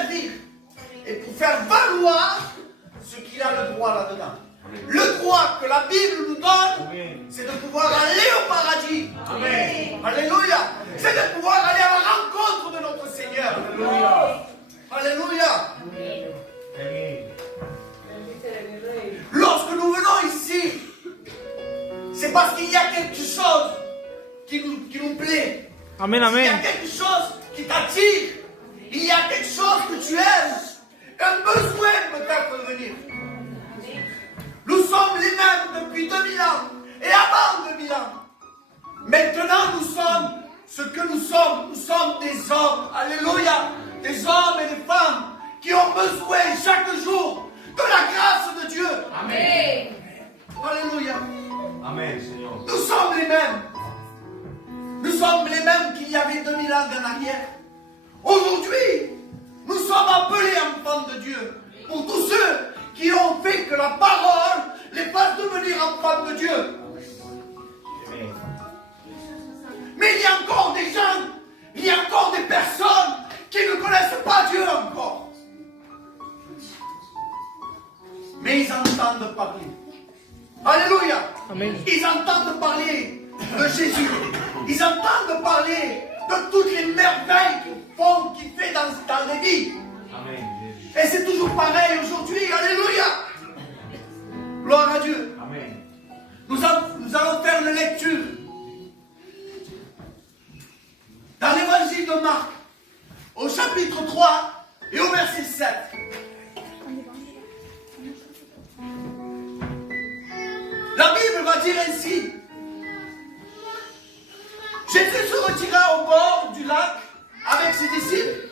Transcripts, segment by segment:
servir et pour faire valoir ce qu'il a le droit là-dedans. Le droit que la Bible nous donne, c'est de pouvoir aller au paradis. Amen. Alléluia. C'est de pouvoir aller à la rencontre de notre Seigneur. Alléluia. Lorsque nous venons ici, c'est parce qu'il y a quelque chose qui nous plaît. Amen, Il y a amen. quelque chose qui t'attire. Il y a quelque chose que tu aimes. Un besoin peut-être de venir. Nous sommes les mêmes depuis 2000 ans et avant 2000 ans. Maintenant, nous sommes ce que nous sommes. Nous sommes des hommes, alléluia, des hommes et des femmes qui ont besoin chaque jour de la grâce de Dieu. Amen. Alléluia. Amen, Seigneur. Nous sommes les mêmes. Nous sommes les mêmes qu'il y avait 2000 ans en arrière. Aujourd'hui, nous sommes appelés enfants de Dieu. Pour tous ceux qui ont fait que la parole les fasse devenir enfants de Dieu. Mais il y a encore des gens, il y a encore des personnes qui ne connaissent pas Dieu encore. Mais ils entendent parler. Alléluia. Amen. Ils entendent parler de Jésus. Ils entendent parler de toutes les merveilles qu'il fait dans les vies. Amen. Et c'est toujours pareil aujourd'hui. Alléluia. Gloire à Dieu. Amen. Nous allons faire une lecture dans l'évangile de Marc, au chapitre 3 et au verset 7. La Bible va dire ainsi. Jésus se retira au bord du lac avec ses disciples.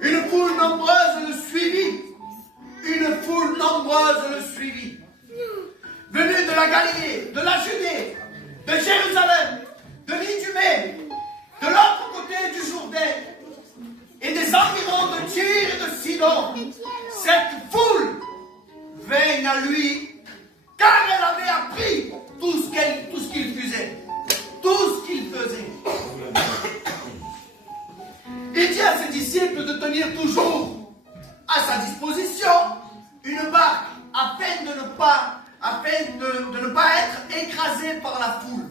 Une foule nombreuse le suivit. Une foule nombreuse le suivit. Venus de la Galilée, de la Judée, de Jérusalem, de l'Idumée, de l'autre côté du Jourdain, et des environs de Tyr et de Sidon, cette foule vint à lui, car elle avait appris tout ce qu'il faisait. Tout ce qu'il faisait. Il dit à ses disciples de tenir toujours à sa disposition une barque afin de ne pas être écrasé par la foule.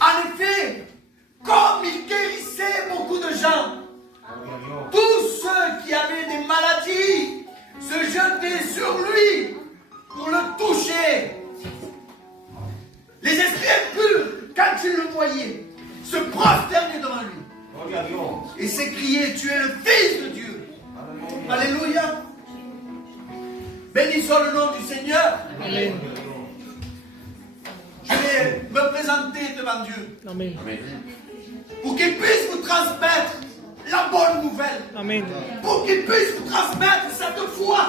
En effet, comme il guérissait beaucoup de gens, tous ceux qui avaient des maladies se jetaient sur lui pour le toucher. Les esprits impurs, quand ils le voyaient, se prosternaient devant lui et s'écriaient: tu es le Fils de Dieu. Alléluia. Béni soit le nom du Seigneur. Amen. Je vais me présenter devant Dieu Amen. pour qu'il puisse vous transmettre la bonne nouvelle. Amen. Pour qu'il puisse vous transmettre cette foi.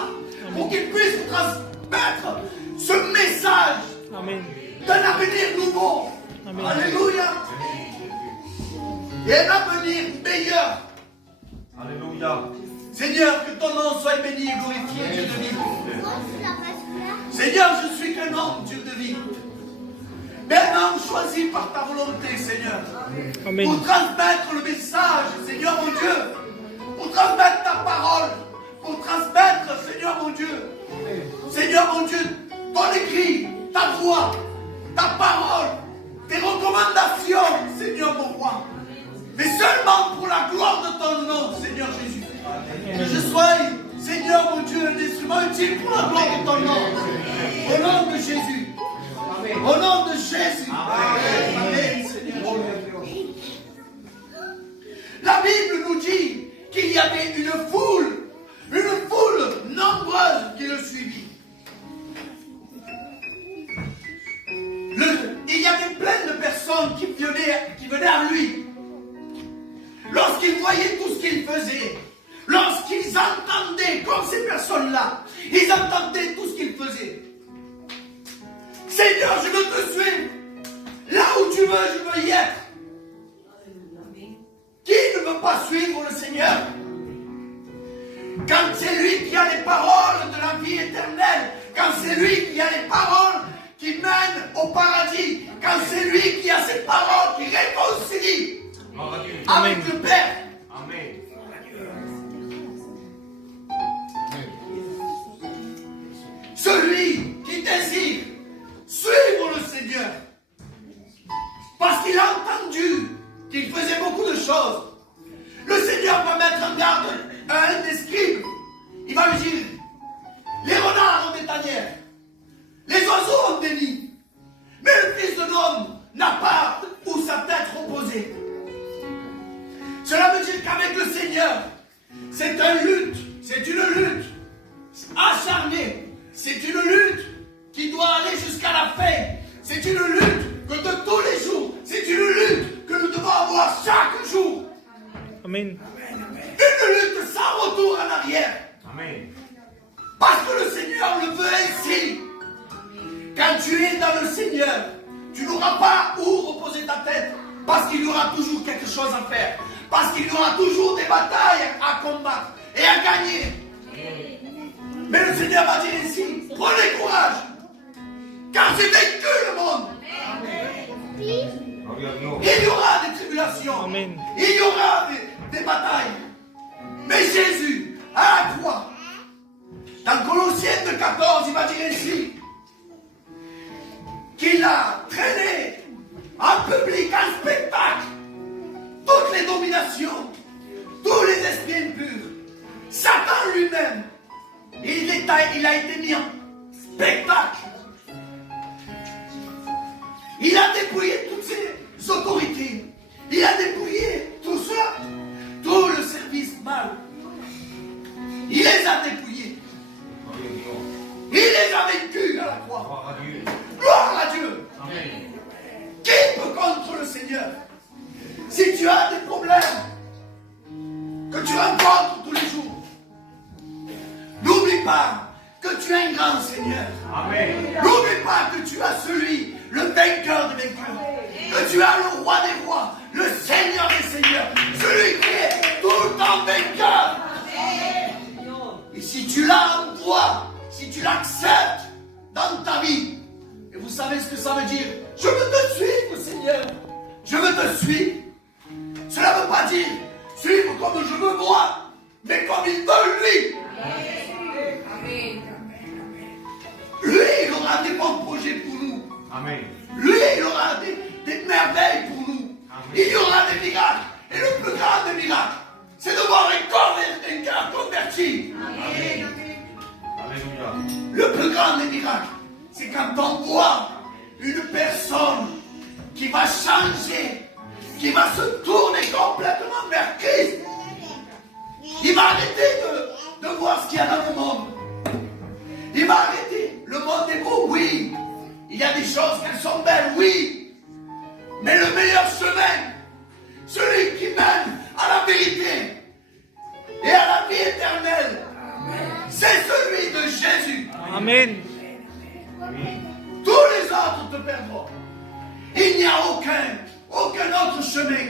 Pour qu'il puisse vous transmettre ce message Amen. d'un avenir nouveau. Amen. Alléluia. Et un avenir meilleur. Alléluia. Seigneur, que ton nom soit béni et glorifié, Dieu de vie. Seigneur, je suis qu'un homme, Dieu de vie. Mais un homme choisi par ta volonté, Seigneur. Amen. Pour transmettre le message, Seigneur mon Dieu. Pour transmettre ta parole. Pour transmettre, Seigneur mon Dieu. Seigneur mon Dieu, ton écrit, ta voix, ta parole, tes recommandations, Seigneur mon roi. Mais seulement pour la gloire de ton nom, Seigneur Jésus. Que je sois, Seigneur mon Dieu, un instrument utile pour la gloire de ton nom. Au nom de Jésus. Au nom de Jésus. Amen, Seigneur. La Bible nous dit qu'il y avait une foule nombreuse qui le suivit. Il y avait plein de personnes qui venaient à lui. Lorsqu'ils voyaient tout ce qu'il faisait, lorsqu'ils entendaient, comme ces personnes-là, ils entendaient tout ce qu'il faisait. Seigneur, je veux te suivre. Là où tu veux, je veux y être. Qui ne veut pas suivre le Seigneur? Quand c'est lui qui a les paroles de la vie éternelle, quand c'est lui qui a les paroles qui mènent au paradis, quand c'est lui qui a ces paroles qui réconcilient avec le Père. Amen. Amen. Une lutte sans retour en arrière. Amen. Parce que le Seigneur le veut ainsi. Quand tu es dans le Seigneur, tu n'auras pas où reposer ta tête. Parce qu'il y aura toujours quelque chose à faire. Parce qu'il y aura toujours des batailles à combattre et à gagner. Mais le Seigneur va dire ici, prenez courage. Car j'ai vaincu le monde. Gloria a Dios. Il y aura des tribulations. Amen. Il y aura des batailles. Mais Jésus, à la croix, dans Colossiens 2,14, il va dire ainsi, qu'il a traîné en public, en spectacle, toutes les dominations, tous les esprits impurs, Satan lui-même, il a été mis en spectacle. Il a dépouillé toutes ses autorités. Il a dépouillé tout cela, tout le service mal. Il les a dépouillés. Gloria a Dios. Il les a vaincus à la croix. Gloire à Dieu. Gloire à Dieu. Amen. Qui peut contre le Seigneur? Si tu as des problèmes que tu rencontres tous les jours, n'oublie pas que tu as un grand Seigneur. Amen. N'oublie pas que tu as celui, le vainqueur des vainqueurs. Que tu as le roi des rois, le Seigneur des seigneurs, celui qui est tout le temps vainqueur. Et si tu l'as en toi, si tu l'acceptes dans ta vie, et vous savez ce que ça veut dire? Je veux te suivre, Seigneur. Je veux te suivre. Cela ne veut pas dire suivre comme je veux moi, mais comme il veut lui. Lui, il aura des bons projets pour nous. Amen. Lui, il aura des merveilles pour nous. Il y aura des miracles. Et le plus grand des miracles, c'est de voir un cœur converti. Alléluia. Le plus grand des miracles, c'est quand on voit une personne qui va changer, qui va se tourner complètement vers Christ. Il va arrêter de voir ce qu'il y a dans le monde. Il va arrêter. Le monde est beau, oui. Il y a des choses qu'elles sont belles, oui. Mais le meilleur chemin, celui qui mène à la vérité et à la vie éternelle, c'est celui de Jésus. Amen. Tous les autres te perdront. Il n'y a aucun autre chemin,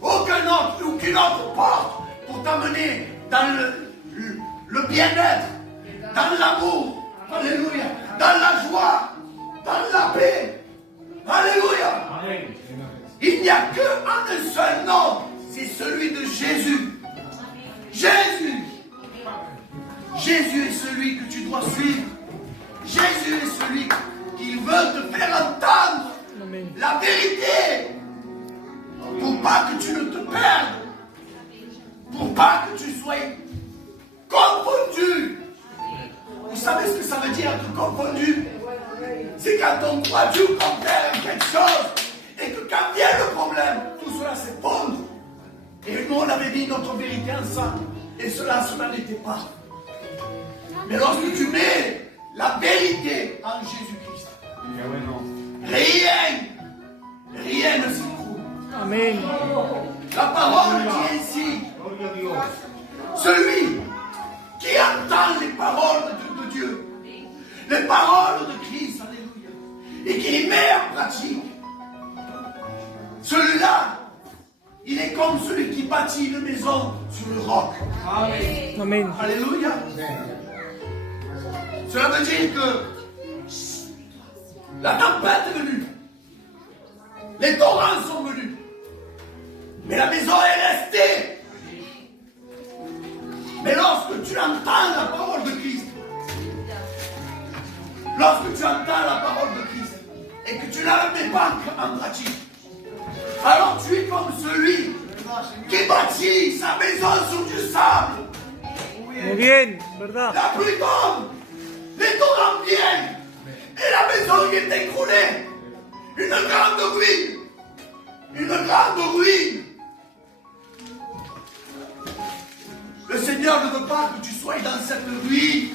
aucune autre porte pour t'amener dans le bien-être, dans l'amour, alléluia, dans la joie, dans la paix, alléluia. Amen. Il n'y a qu'un seul nom, c'est celui de Jésus. Jésus. Jésus est celui que tu dois suivre. Jésus est celui qui veut te faire entendre Amen. la vérité. Pour pas que tu ne te perdes. Pour pas que tu sois confondu. Vous savez ce que ça veut dire être confondu? C'est quand on croit Dieu comme faire quelque chose et que quand vient le problème, tout cela s'effondre. Et nous on avait mis notre vérité ensemble et cela n'était pas. Mais lorsque tu mets la vérité en Jésus-Christ, Qué bueno. rien ne s'y trouve. Amen. La parole dit ainsi, Gloria a Dios. celui qui entend les paroles de Dieu, les paroles de Christ, alléluia, et qui les met en pratique, celui-là, il est comme celui qui bâtit une maison sur le roc. Amen. Alléluia. Cela veut dire que la tempête est venue, les torrents sont venus, mais la maison est restée. Mais lorsque tu entends la parole de Christ, lorsque tu entends la parole de Christ et que tu ne la mets pas en pratique, alors tu es comme celui qui bâtit sa maison sur du sable. Muy bien, ¿verdad? La pluie tombe, les torrents viennent et la maison est écroulée. Une grande ruine. Une grande ruine. Le Seigneur ne veut pas que tu sois dans cette ruine,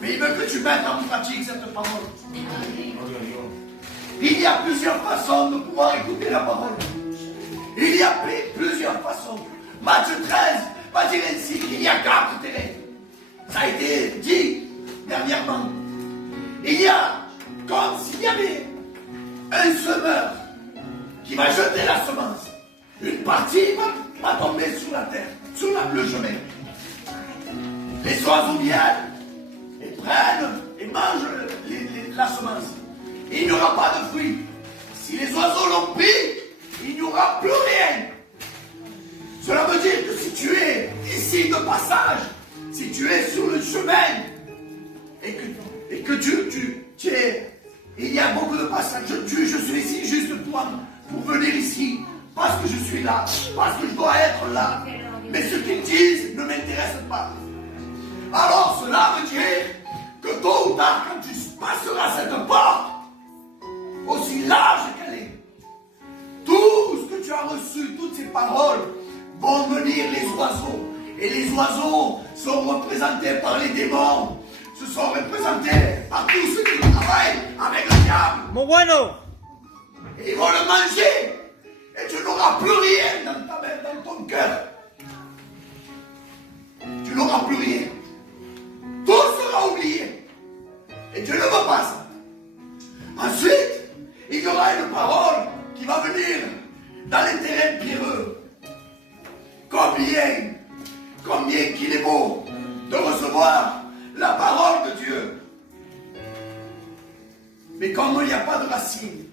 mais il veut que tu mettes en pratique cette parole. Gloria a Dios. Il y a plusieurs façons de pouvoir écouter la parole. Il y a plusieurs façons Matthieu 13 va dire ainsi qu'il y a 4 terrains. Ça a été dit dernièrement. Il y a comme s'il y avait un semeur qui va jeter la semence. Une partie va tomber sur la terre, sur le chemin. Les oiseaux viennent et prennent et mangent la semence. Et il n'y aura pas de fruits. Si les oiseaux l'ont pris, il n'y aura plus rien. Cela veut dire que si tu es ici de passage, si tu es sur le chemin et que tu es, il y a beaucoup de passages, je suis ici juste pour venir ici, parce que je suis là, parce que je dois être là. Mais ce qu'ils disent ne m'intéresse pas. Alors cela veut dire que tôt ou tard, quand tu passeras cette porte, aussi large qu'elle est, tout ce que tu as reçu, toutes ces paroles, vont venir les oiseaux. Et les oiseaux sont représentés par les démons. Ce sont représentés par tous ceux qui travaillent avec le diable. Muy bueno. Et ils vont le manger. Et tu n'auras plus rien dans ta main, dans ton cœur. Tu n'auras plus rien. Tout sera oublié. Et Dieu ne veut pas ça. Ensuite, il y aura une parole qui va venir dans les terrains pierreux. Combien qu'il est beau de recevoir la parole de Dieu. Mais comme il n'y a pas de racine,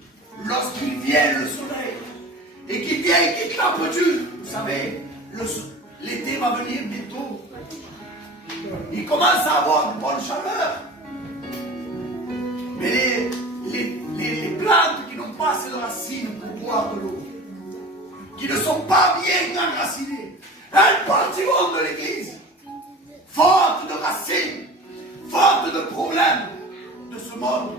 lorsqu'il vient le soleil, et qu'il vient et qu'il tape dur, vous savez, l'été va venir bientôt. Il commence à avoir une bonne chaleur. Mais les plantes qui n'ont pas assez de racines pour boire de l'eau, qui ne sont pas bien enracinées, elles partiront de l'église, faute de racines, faute de problèmes de ce monde.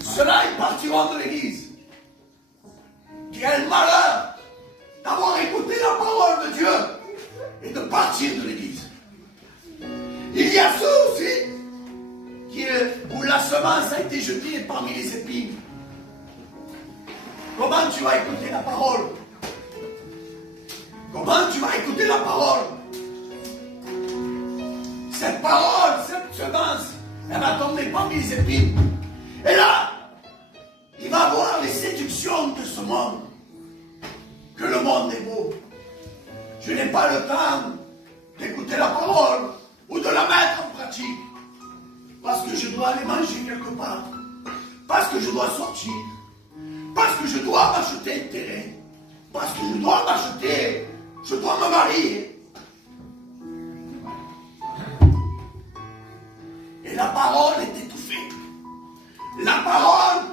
Ceux-là, ils partiront de l'église. Quel malheur d'avoir écouté la parole de Dieu et de partir de l'église. Il y a ceux aussi où la semence a été jetée parmi les épines. Comment tu vas écouter la parole? Comment tu vas écouter la parole? Cette parole, cette semence, elle va tomber parmi les épines. Et là, il va voir les séductions de ce monde. Que le monde est beau. Je n'ai pas le temps d'écouter la parole ou de la mettre en pratique. Parce que je dois aller manger quelque part. Parce que je dois sortir. Parce que je dois m'acheter un terrain. Parce que je dois me marier. Et la parole est étouffée. La parole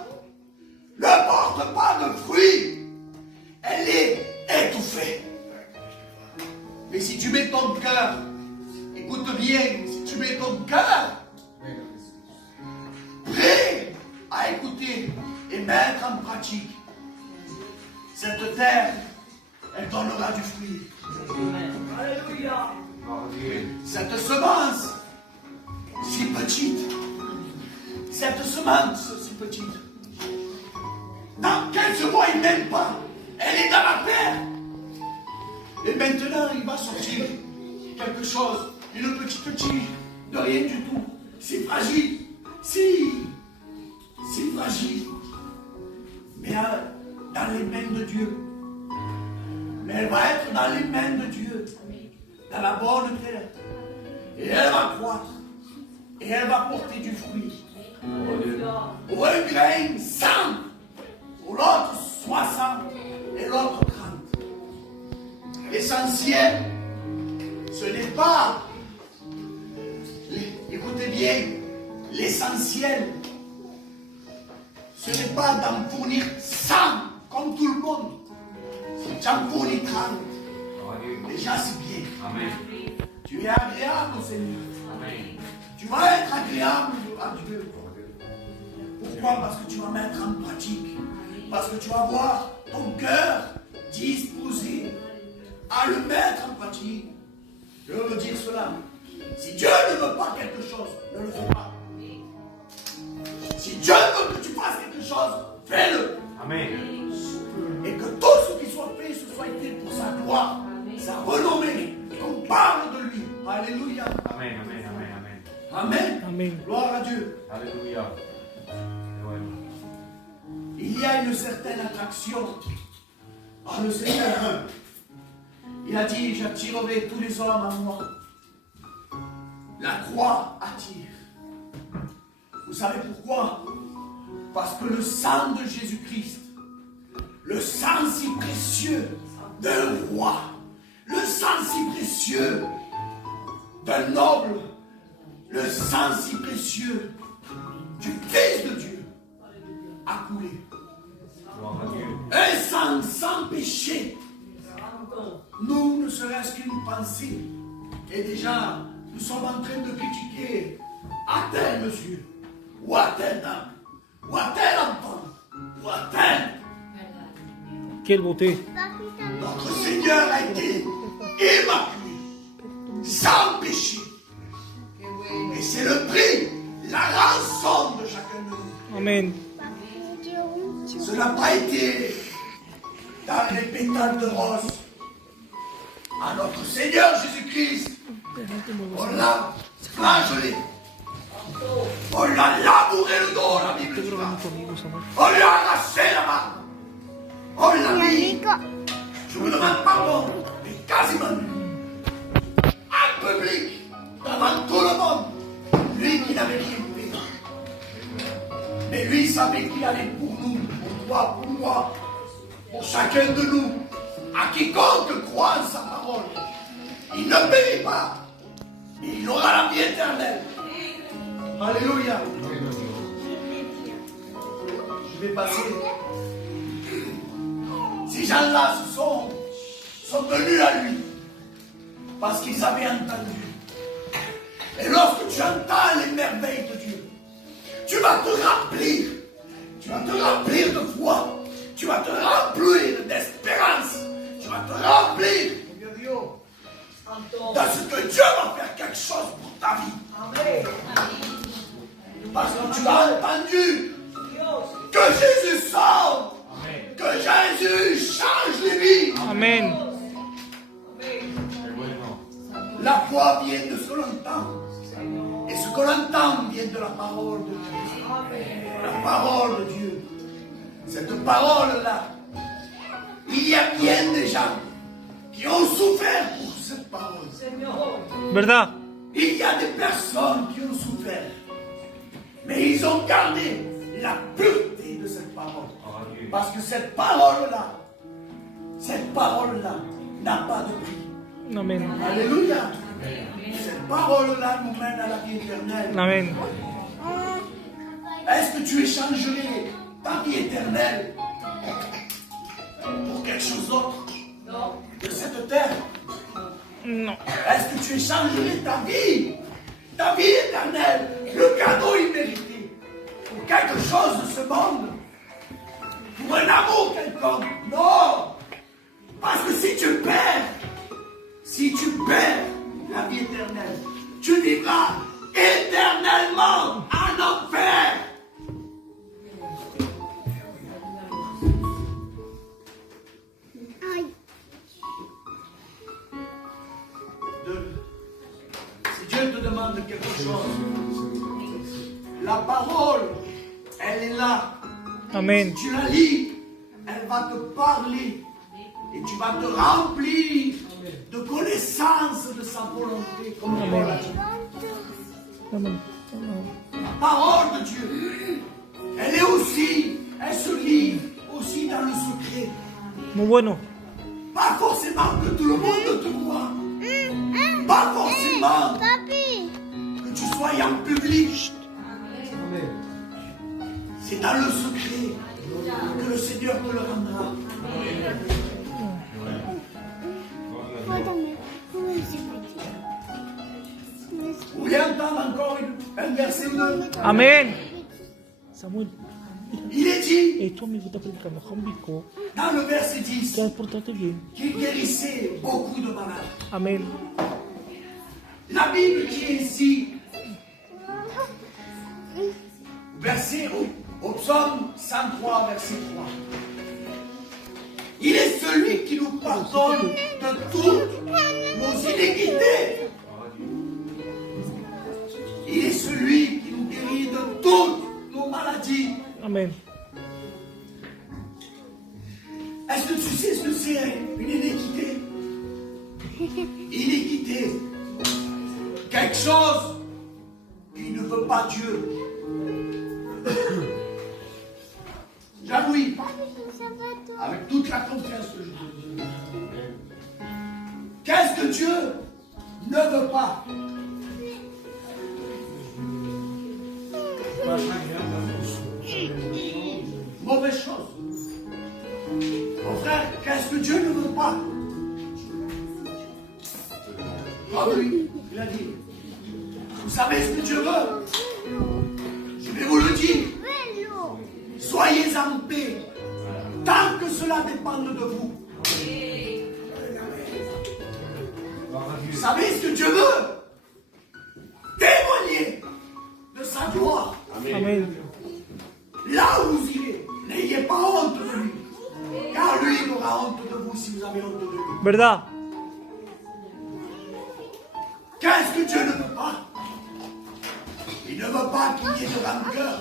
ne porte pas de fruits. Elle est étouffée. Mais si tu mets ton cœur, écoute bien, si tu mets ton cœur prêt à écouter et mettre en pratique, cette terre, elle donnera du fruit. Alléluia. Cette semence, si petite, dans qu'elle se voit même pas, elle est dans la terre. Et maintenant, il va sortir quelque chose, une petite tige, de rien du tout. C'est fragile, si fragile. Mais dans les mains de Dieu. Mais elle va être dans les mains de Dieu, dans la bonne terre. Et elle va croître. Et elle va porter du fruit. Pour un grain 100, pour l'autre 60 et l'autre 30. L'essentiel, ce n'est pas, écoutez bien, l'essentiel, ce n'est pas d'en fournir 100 comme tout le monde. Si tu en fournis 30, déjà c'est bien. Amen. Tu es agréable au Seigneur. Amen. Tu vas être agréable à Dieu. Pourquoi? Parce que tu vas mettre en pratique. Parce que tu vas voir ton cœur disposé à le mettre en pratique. Je veux dire cela. Si Dieu ne veut pas quelque chose, ne le fais pas. Si Dieu veut que tu fasses quelque chose, fais-le. Amen. Et que tout ce qui soit fait, ce soit été pour sa gloire. Amen. Gloire à Dieu. Alléluia. Bueno. Il y a une certaine attraction en le Seigneur. Il a dit, j'attirerai tous les hommes à moi. La croix attire. Vous savez pourquoi? Parce que le sang de Jésus-Christ, le sang si précieux d'un roi, le sang si précieux d'un noble, le sang si précieux du Fils de Dieu a coulé. Gloire à Dieu. Un sang sans péché. Nous, ne serait-ce qu'une pensée. Et déjà, nous sommes en train de critiquer à tel monsieur, ou à tel dame, ou à tel enfant, ou à tel. Quelle beauté. Notre Seigneur a été immaculé, sans péché. Et c'est le prix, la rançon de chacun de nous. Amen. Cela n'a pas été dans les pétales de rose. À notre Seigneur Jésus-Christ, on l'a flagellé. On l'a labouré le dos, la Bible dit. On lui a arraché la main. On l'a mis. Je vous demande pardon, mais quasiment nu. En public, devant tout le monde. Lui qui n'avait rien fait. Mais lui savait qu'il allait pour nous, pour toi, pour moi, pour chacun de nous, à quiconque croit en sa parole. Il ne périt pas, mais il aura la vie éternelle. Alléluia. Je vais passer. Ces gens-là sont venus à lui parce qu'ils avaient entendu. Et lorsque tu entends les merveilles de Dieu, tu vas te remplir. Tu vas te remplir de foi. Tu vas te remplir d'espérance. Tu vas te remplir de ce que Dieu va faire quelque chose pour ta vie. Parce que tu as entendu que Jésus sauve. Que Jésus change les vies. Amen. La foi vient de ce que l'on entend. Et ce que l'on entend vient de la parole de Dieu. La parole de Dieu. Cette parole-là, il y a bien des gens qui ont souffert pour cette parole. ¿Verdad? Il y a des personnes qui ont souffert. Mais ils ont gardé la pureté de cette parole. Parce que cette parole-là n'a pas de prix. Amen. Alléluia. Cette parole-là nous mène à la vie éternelle. Amen. Est-ce que tu échangerais ta vie éternelle pour quelque chose d'autre de cette terre? Non. Est-ce que tu échangerais ta vie éternelle, le cadeau immérité, pour quelque chose de ce monde? Pour un amour quelconque? Non! Parce que si tu perds la vie éternelle, tu vivras éternellement en enfer. Si Dieu te demande quelque chose, la parole, elle est là. Amen. Si tu la lis, elle va te parler et tu vas te remplir de connaissance de sa volonté, comme Paul a dit. Amen. La parole de Dieu, elle se lit aussi dans le secret. Muy bueno. Pas forcément que tout le monde te voit. Pas forcément que tu sois en public. C'est dans le secret que le Seigneur te le rendra. Vous voulez entendre encore un verset 2? Amen. Samuel, Il est dit ito amigo está predicando hambi ko. dans le verset 10 Kaya portate bien. qu'il guérissait beaucoup de malades. Amen. La Bible dit ainsi, verset au psaume 103, verset 3. Il est celui qui nous pardonne de toutes nos iniquités. Il est celui Amen. Est-ce que tu sais ce que c'est une iniquité? Iniquité. Quelque chose qui ne veut pas Dieu. Jean-Louis, avec toute la confiance que je te donne, qu'est-ce que Dieu ne veut pas? Mauvaise chose. Mon frère, qu'est-ce que Dieu ne veut pas? Ah oui, il a dit. Vous savez ce que Dieu veut? Je vais vous le dire. Soyez en paix, tant que cela dépend de vous. Vous savez ce que Dieu veut? Témoigner de sa gloire. Amen. Là où vous irez, n'ayez pas honte de lui. Car lui, il aura honte de vous si vous avez honte de lui. Verdad. Qu'est-ce que Dieu ne veut pas? Il ne veut pas qu'il y ait de rancœur.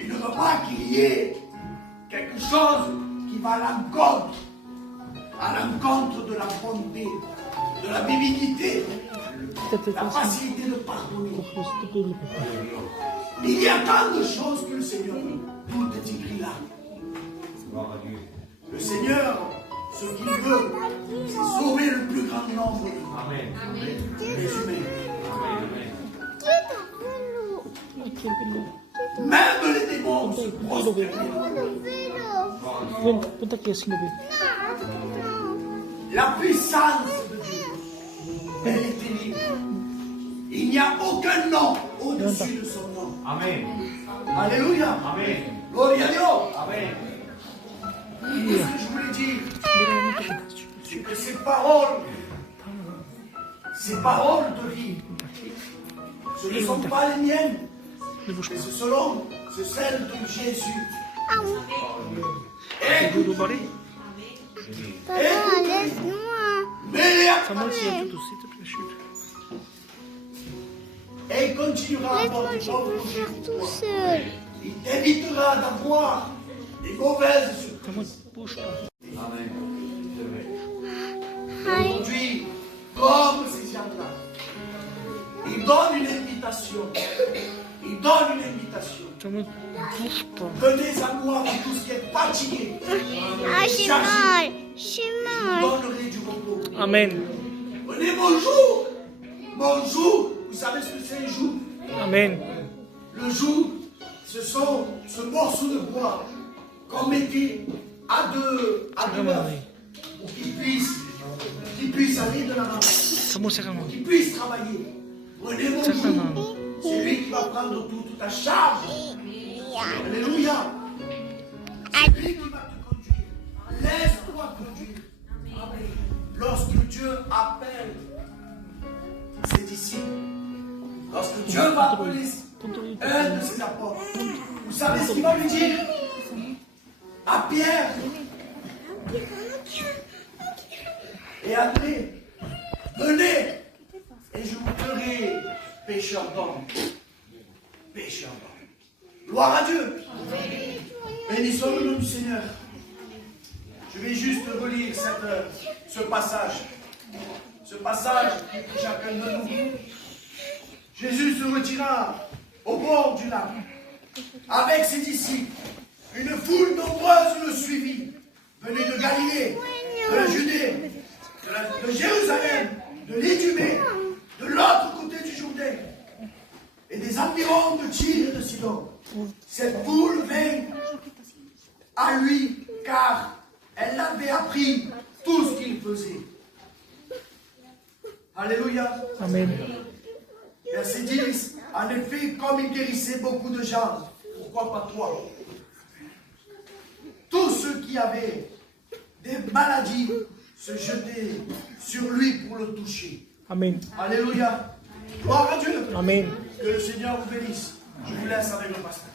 Il ne veut pas qu'il y ait quelque chose qui va à l'encontre de la bonté, de la bénignité, la facilité de pardonner. Il y a tant de choses que le Seigneur veut. Tout est écrit là. Gloire à Dieu. Le Seigneur, ce qu'il veut, c'est sauver le plus grand nombre Amen. des humains. Amen. Même les démons se prosternent. Ven, punta aquí así, bebé. La puissance de Dieu, elle est terrible. Il n'y a aucun nom au-dessus de son nom. Amen. Alléluia. Amen. Gloria a Dieu. Amen. Ce que je voulais dire, c'est que ces paroles de vie, ce ne sont pas les miennes, Ne bouge mais pas. c'est celles de Jésus. Vous le parlez? Papa, laisse-moi. Mets-les à Samuel, parler. s'il y a tout aussi, te plaît, chute. Et il continuera à avoir Laisse-moi, des je bonnes veux projets faire pour tout toi. seul. Il t'évitera d'avoir des mauvaises surprises. Samuel, bouge pas. Amen. Hi. Aujourd'hui, comme ces gens-là, il donne une invitation. Il donne une invitation. Samuel, bouge pas. Venez à moi, vous tous qui êtes fatigués. Ah, j'ai mal. J'ai Je mal. vous donnerai du repos. Amen. Venez mon jour. Mon jour. Vous savez ce que c'est un jour? Amen. Le jour, ce morceau de bois qu'on mettait à deux heures pour qu'il puisse aller de l'avant, Samuel, c'est comment? qu'il puisse travailler. Prenez mon C'est jour. comment? C'est lui qui va prendre toute ta charge. Alléluia. C'est lui qui va te conduire. Laisse-toi conduire. Lorsque Dieu appelle ses disciples, lorsque Dieu va appeler un de ses apôtres, vous savez ce qu'il va lui dire à Pierre et André? Venez et je vous ferai pécheurs d'hommes. Pécheurs d'hommes. Gloire à Dieu. Bénissons le nom du Seigneur. Je vais juste relire ce passage. Ce passage pour chacun de nous. Jésus se retira au bord du lac avec ses disciples. Une foule nombreuse le suivit, venue de Galilée, de la Judée, de Jérusalem, de l'Idumée, de l'autre côté du Jourdain, et des environs de Tyr et de Sidon. Cette foule vint à lui, car elle avait appris tout ce qu'il faisait. Alléluia. Amen. Verset 10. En effet, comme il guérissait beaucoup de gens, pourquoi pas toi? Tous ceux qui avaient des maladies se jetaient sur lui pour le toucher. Amen. Alléluia. Gloire à Dieu. Amen. Que le Seigneur vous bénisse. Je vous laisse avec le pasteur.